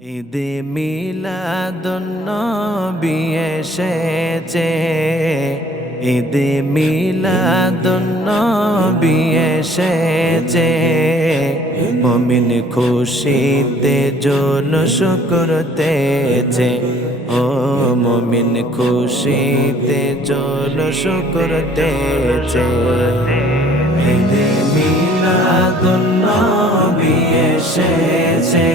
ঈদে মিলাদুন্নবী এসেছে। ঈদে মিলাদুন্নবী এসেছে। মমিন খুশিতে জলস করতেছে। ও মমিন খুশিতে জলস করতেছে। ঈদে মিলাদুন্নবী এসেছে।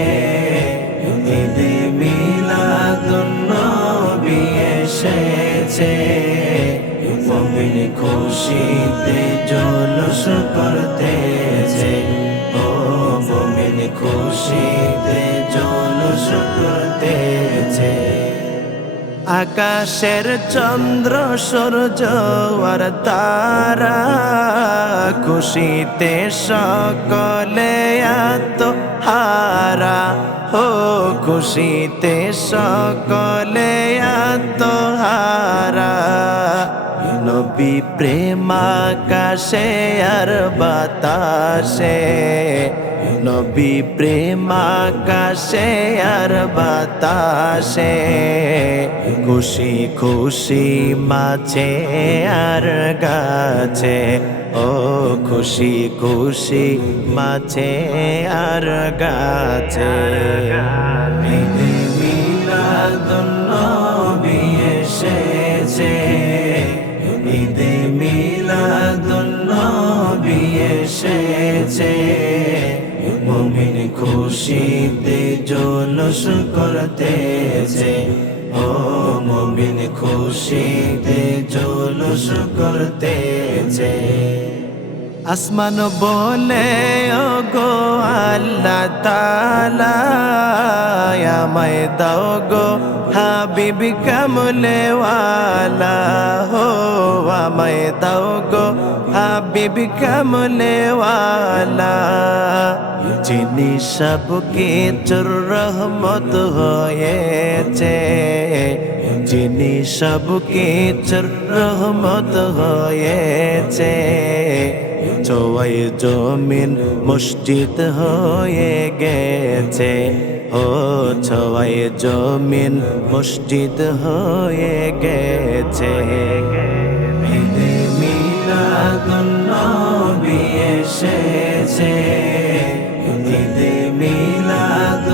মমিন খুশিতে জলস করতেছে। ও মমিন, খুশিতে জলস করতেছে। আকাশের চন্দ্র, সূর্য আর তারা খুশিতে সকলে আত হারা ও খুশিতে সকলে আত হারা নবী প্রেমাকাশে আর বাতাসে। নবী প্রেমাকাশে আর বাতাসে। খুশি খুশি মাছে আর গাছে। ও খুশি খুশি মাছে আর গাছে। এসেছে। মুমিন খুশিতে জলস করতেছে। ও মুমিন খুশিতে জলস করতেছে। আসমান বলে ও গো আল্লাহ তালা আমায় দাও গো হাবিব কামলে ওয়ালা হো আমায় দাও গো। হাবিব কামলে ওয়ালা। যিনি সবকে চোর রহমত হয়েছে যিনি সবকে চোর রহমত হয়েছে। চোয়াই জমিন মসজিদ হয়ে গেছে। ও ছয় জমিন মসজিদ হয়ে গেছে। এসেছে। ঈদে মিলাদুন্নবী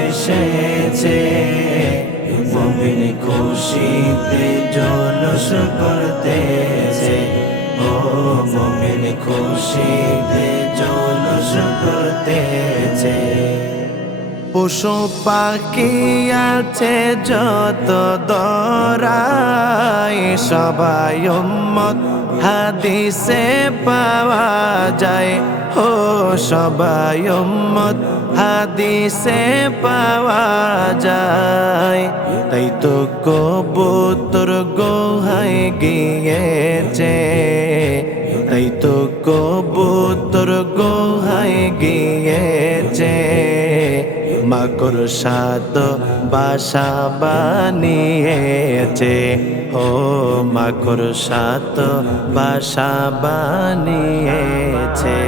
এসেছে। মুমিন খুশিতে জলস করতেছে। মুমিন খুশিতে জলস করতেছে পশু পাখি আছে যত দরাই সবাই উম্মত। হাদিসে পাওয়া যায়, ও সবাই উম্মত। হাদিসে পাওয়া যায়, তাই তো কবুতর গোহায় গিয়েছে তাই তো কবুতর গোহায় গিয়েছে। মাকর সাত বাসা বানিয়েছে। ও মাকর সাত বাসা বানিয়েছে।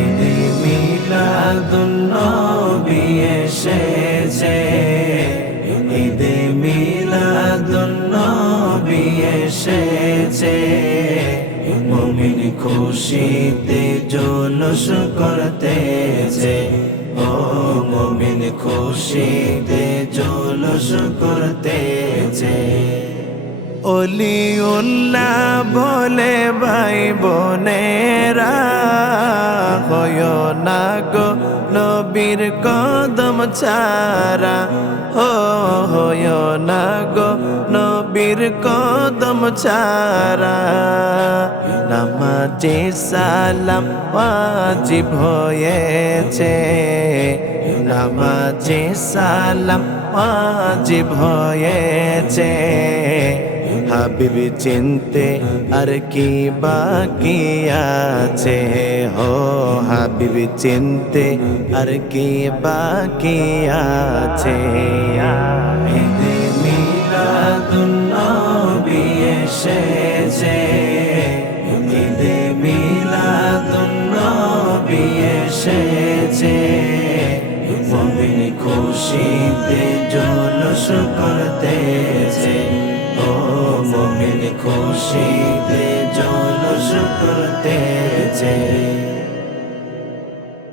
ঈদে মিলাদুন্নবী খুশিতে জলস করতেছে। ও মুমিন, খুশিতে জলস করতেছে। অলি উল্লাহ বলে, ভাই বোনেরা, হয় না গো নবীর কদম ছাড়া। ও হয় না গো নবীর কদম ছাড়া। নামাজে সালাম ওয়াজিব হয়েছে। নামাজে সালাম ওয়াজিব হয়েছে। হাবিবি চিনতে আর কি বাকি আছে? হো, হাবিবি চিনতে আর কি বাকি আছে? ঈদে মিলাদুন্নবী এসেছে ঈদে মিলাদুন্নবী এসেছে। খুশিতে জলস করতেছে। ও মমিন খুশিতে জলস করতেছে।